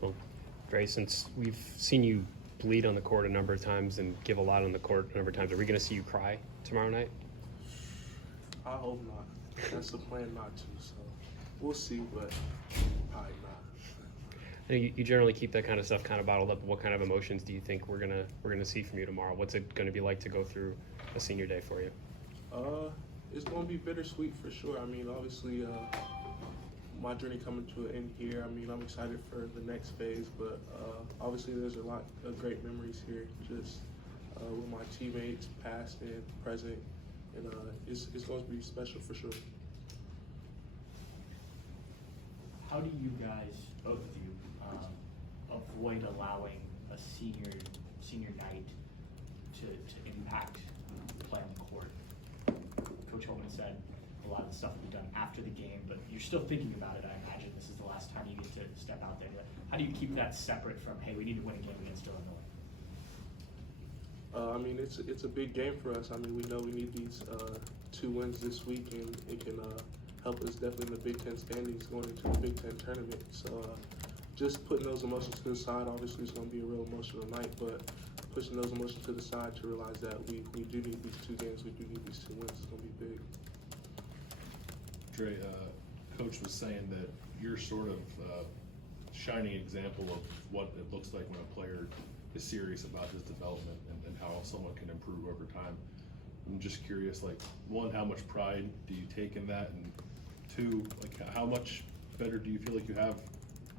Well, Dre, since we've seen you bleed on the court a number of times and give a lot on the court a number of times, are we going to see you cry tomorrow night? I hope not. That's the plan not to, so we'll see, but probably not. I know you generally keep that kind of stuff kind of bottled up. What kind of emotions do you think we're gonna see from you tomorrow? What's it going to be like to go through a senior day for you? It's going to be bittersweet for sure. I mean, obviously, my journey coming to an end here. I mean, I'm excited for the next phase, but obviously there's a lot of great memories here, just with my teammates, past and present, and it's going to be special for sure. How do you guys, both of you, avoid allowing a senior night to impact play on the court? Coach Holman said a lot of the stuff will be done after the game, but you're still thinking about it. I imagine this is the last time you get to step out there. How do you keep that separate from, hey, we need to win a game against Illinois? I mean, it's a big game for us. I mean, we know we need these 2 wins this week, and it can help us definitely in the Big Ten standings going into the Big Ten tournament. So just putting those emotions to the side, obviously it's going to be a real emotional night, but pushing those emotions to the side to realize that we do need these 2 games, we do need these 2 wins. It's going to be big. Dre, Coach was saying that you're sort of shining example of what it looks like when a player is serious about his development and how someone can improve over time. I'm just curious, like, 1, how much pride do you take in that, and 2, like, how much better do you feel like you have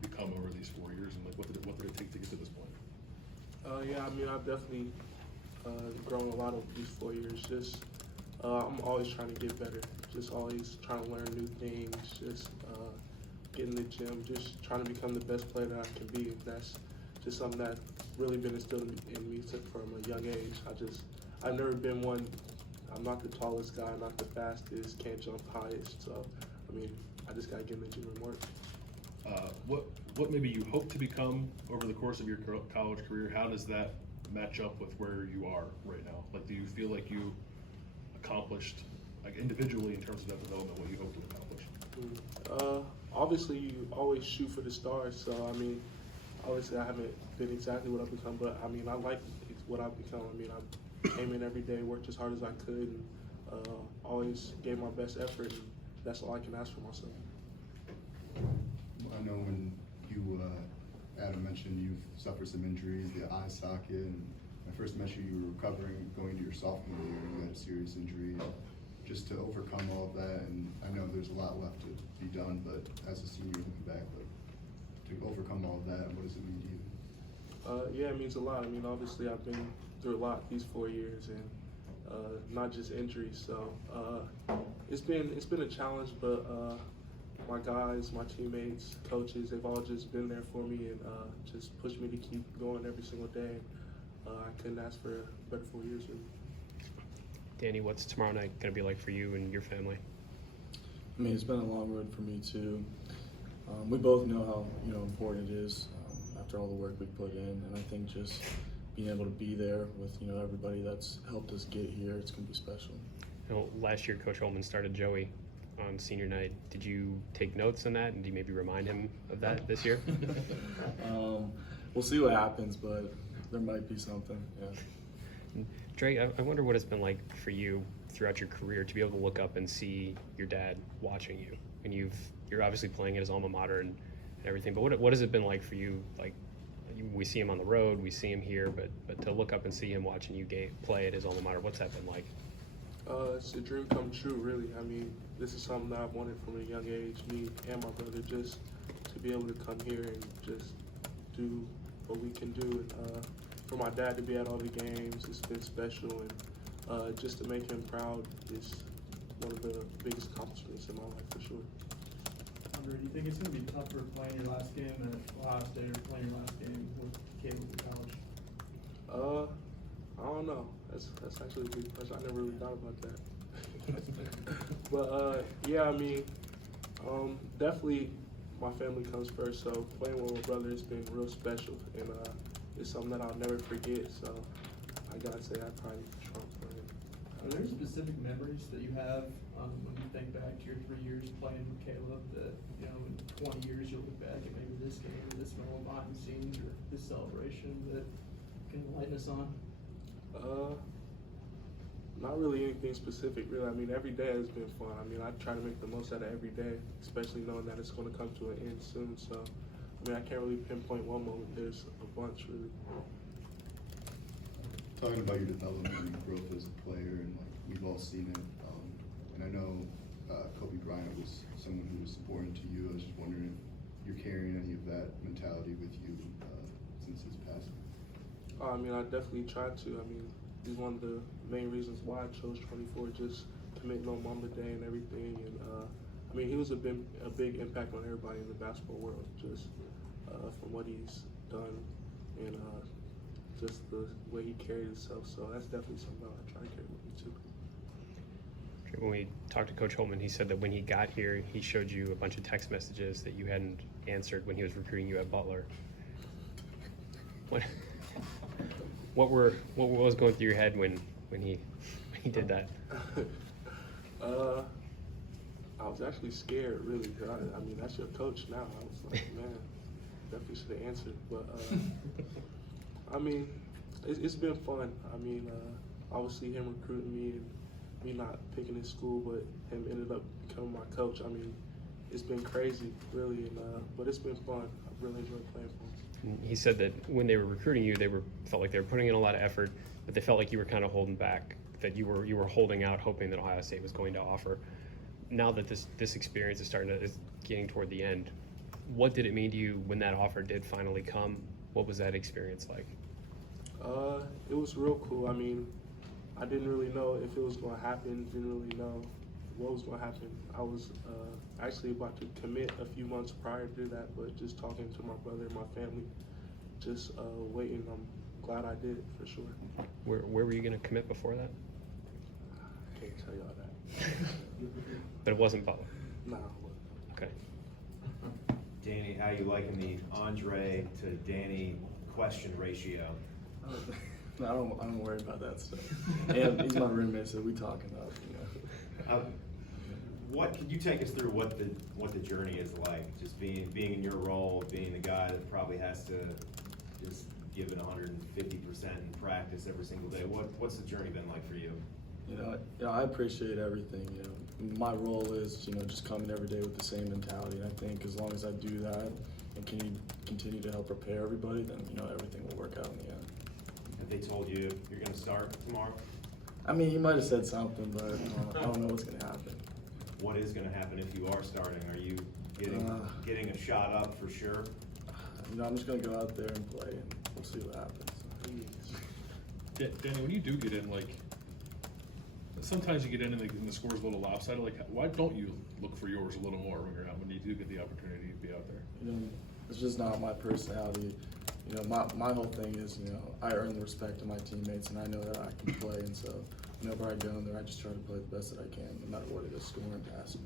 become over these 4 years, and like what did it take to get to this point? Yeah, I mean, I've definitely grown a lot over these 4 years. Just I'm always trying to get better. Just always trying to learn new things. Just get in the gym. Just trying to become the best player that I can be. That's just something that really been instilled in me from a young age. I've never been one. I'm not the tallest guy, not the fastest, can't jump the highest. So, I mean, I just gotta get in the gym and work. What maybe you hope to become over the course of your college career? How does that match up with where you are right now? Like, do you feel like you accomplished, like, individually in terms of that development, what you hope to accomplish? Obviously, you always shoot for the stars. So, I mean, obviously I haven't been exactly what I've become, but I mean, I like what I've become. I mean, I came in every day, worked as hard as I could, and always gave my best effort, and that's all I can ask for myself. I know when you, Adam mentioned you've suffered some injuries, the eye socket, and I first mentioned you were recovering going to your sophomore year, and you had a serious injury. Just to overcome all of that, and I know there's a lot left to be done, but as a senior looking back, but to overcome all of that, what does it mean to you? Yeah, it means a lot. I mean, obviously I've been through a lot these 4 years, and not just injuries. So it's been a challenge, but my guys, my teammates, coaches, they've all just been there for me and just pushed me to keep going every single day. I couldn't ask for a better 4 years with me. Danny, what's tomorrow night going to be like for you and your family? I mean, it's been a long road for me too. We both know how important it is after all the work we put in, and I think just being able to be there with everybody that's helped us get here, it's going to be special. You know, last year Coach Holman started Joey on senior night. Did you take notes on that, and do you maybe remind him of that this year? We'll see what happens, but there might be something. Yeah. Dre, I wonder what it's been like for you throughout your career to be able to look up and see your dad watching you, and you're obviously playing at his alma mater and everything. But what has it been like for you? Like, we see him on the road, we see him here, but to look up and see him watching you play at his alma mater, what's that been like? It's a dream come true, really. I mean, this is something that I've wanted from a young age, me and my brother, just to be able to come here and just do what we can do. And for my dad to be at all the games, it's been special, and just to make him proud is one of the biggest accomplishments in my life for sure. Andre, do you think it's going to be tougher playing your last game than Ohio State or playing your last game with Caleb in college? I don't know. That's actually a good question. I never really thought about that. But yeah, I mean, definitely my family comes first. So playing with my brother has been real special, and it's something that I'll never forget. So I gotta say, I probably trump for him. Are there specific memories that you have When you think back to your 3 years playing with Caleb, that, you know, in 20 years you'll look back at maybe this game or this moment behind the scenes or this celebration that can enlighten us on? Not really anything specific, really. I mean, every day has been fun. I mean, I try to make the most out of every day, especially knowing that it's going to come to an end soon. So, I mean, I can't really pinpoint one moment. There's a bunch, really. Talking about your development and growth as a player, and like we've all seen it. And I know Kobe Bryant was someone who was important to you. I was just wondering if you're carrying any of that mentality with you since his passing. I mean, I definitely tried to. I mean, he's one of the main reasons why I chose 24, just committing on Mamba Day and everything. And I mean, he was a big impact on everybody in the basketball world, just from what he's done and just the way he carried himself. So that's definitely something I try to carry with me too. When we talked to Coach Holtman, he said that when he got here, he showed you a bunch of text messages that you hadn't answered when he was recruiting you at Butler. What was going through your head when he did that? I was actually scared, really. I mean, that's your coach now. I was like, man, definitely should have answered. But I mean, it's been fun. I mean, obviously him recruiting me and me not picking his school, but him ended up becoming my coach. I mean, it's been crazy, really, and but it's been fun. I've really enjoyed playing for him. He said that when they were recruiting you, felt like they were putting in a lot of effort, but they felt like you were kind of holding back, that you were holding out, hoping that Ohio State was going to offer. Now that this experience is getting toward the end, what did it mean to you when that offer did finally come? What was that experience like? It was real cool. I mean, I didn't really know if it was going to happen. Didn't really know what was going to happen. I was actually about to commit a few months prior to that, but just talking to my brother and my family, just waiting. I'm glad I did, for sure. Where were you going to commit before that? I can't tell y'all that. But it wasn't Butler. No. Okay. Danny, how you liking the Andre to Danny question ratio? I don't worry about that stuff. And he's my roommate, so we talking about, you know. What can you take us through what the journey is like? Just being in your role, being the guy that probably has to just give it 150% in practice every single day. What's the journey been like for you? You know, I appreciate everything. You know, my role is, you know, just coming every day with the same mentality. And I think as long as I do that and continue to help prepare everybody, then, you know, everything will work out in the end. Have they told you you're going to start tomorrow? I mean, he might have said something, but I don't know what's going to happen. What is going to happen if you are starting? Are you getting a shot up for sure? You know, I'm just going to go out there and play, and we'll see what happens. Danny, when you do get in, like, sometimes you get in and the score's a little lopsided. Like, why don't you look for yours a little more when you're out, when you do get the opportunity to be out there? You know, it's just not my personality. You know, my whole thing is, you know, I earn the respect of my teammates, and I know that I can play, and so whenever I go in there, I just try to play the best that I can, no matter what it is, scoring and passing.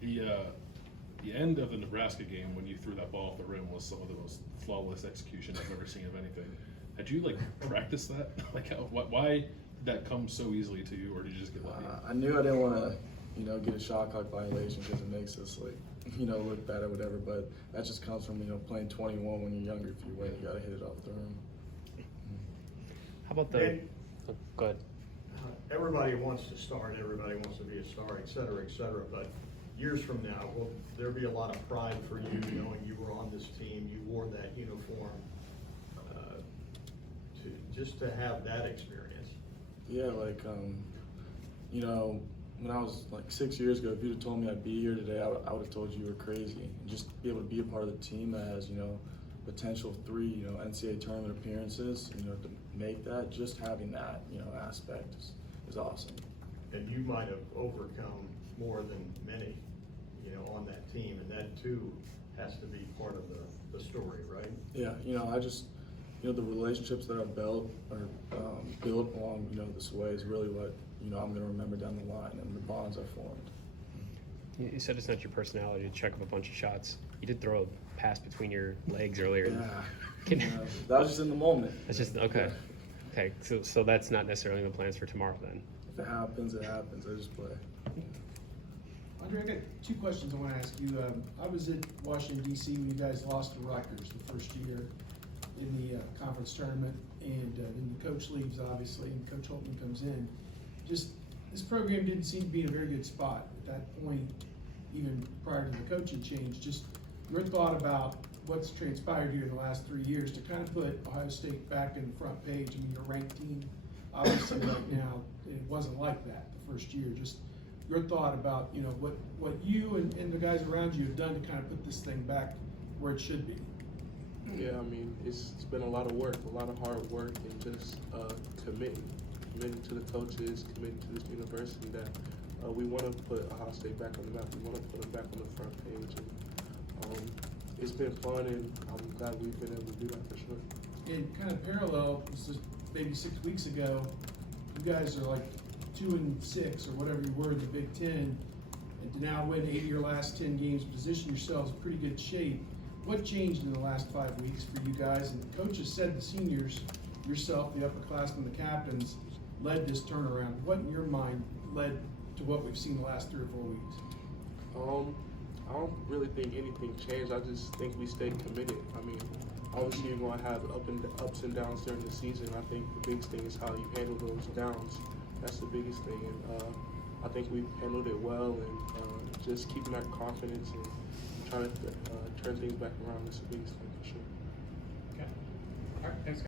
The end of the Nebraska game when you threw that ball off the rim was some of the most flawless execution I've ever seen of anything. Had you like practiced that? Like, why did that come so easily to you, or did you just get lucky? I knew I didn't want to, you know, get a shot clock violation because it makes us like, you know, look bad or whatever. But that just comes from, you know, playing 21 when you're younger. If you win, you got to hit it off the rim. How about the? Hey. Oh, go ahead. Everybody wants to start, everybody wants to be a star, et cetera, but years from now, will there be a lot of pride for you knowing you were on this team, you wore that uniform, to have that experience? Yeah, like, you know, when I was like 6 years ago, if you'd have told me I'd be here today, I would have told you were crazy. And just be able to be a part of the team that has, you know, potential of 3, you know, NCAA tournament appearances, you know, to make that, just having that, you know, aspect is awesome. And you might have overcome more than many, you know, on that team, and that too has to be part of the story, right? Yeah, you know, you know, the relationships that I've built along, you know, this way is really what, you know, I'm going to remember down the line, and the bonds I've formed. You said it's not your personality to check up a bunch of shots. You did throw a pass between your legs earlier. Yeah, you know, that was just in the moment. That's just okay. Yeah. Okay, so that's not necessarily the plans for tomorrow then. If it happens, it happens. I just play. Andre, I got two questions I want to ask you. I was at Washington DC when you guys lost to Rutgers the first year in the conference tournament, and then the coach leaves, obviously, and Coach Holtman comes in. Just, this program didn't seem to be in a very good spot at that point, even prior to the coaching change. Just your thought about what's transpired here in the last 3 years to kind of put Ohio State back in the front page. I mean, you're a ranked team, obviously, right now. It wasn't like that the first year. Just your thought about, you know, what you and the guys around you have done to kind of put this thing back where it should be. Yeah, I mean, it's been a lot of work, a lot of hard work, and just committing to the coaches, committing to this university that we want to put Ohio State back on the map. We want to put them back on the front page. And it's been fun, and I'm glad we've been able to do that for sure. And kind of parallel, this is maybe 6 weeks ago, you guys are like 2-6 or whatever you were in the Big Ten, and to now win 8 of your last 10 games, position yourselves in pretty good shape. What changed in the last 5 weeks for you guys? And the coaches said the seniors, yourself, the upperclassmen, the captains, led this turnaround. What in your mind led to what we've seen the last 3 or 4 weeks? I don't really think anything changed. I just think we stayed committed. I mean, obviously you're going to have ups and downs during the season. I think the biggest thing is how you handle those downs. That's the biggest thing, and I think we've handled it well, and just keeping that confidence and trying to turn things back around is the biggest thing for sure. Okay. All right, thanks, guys.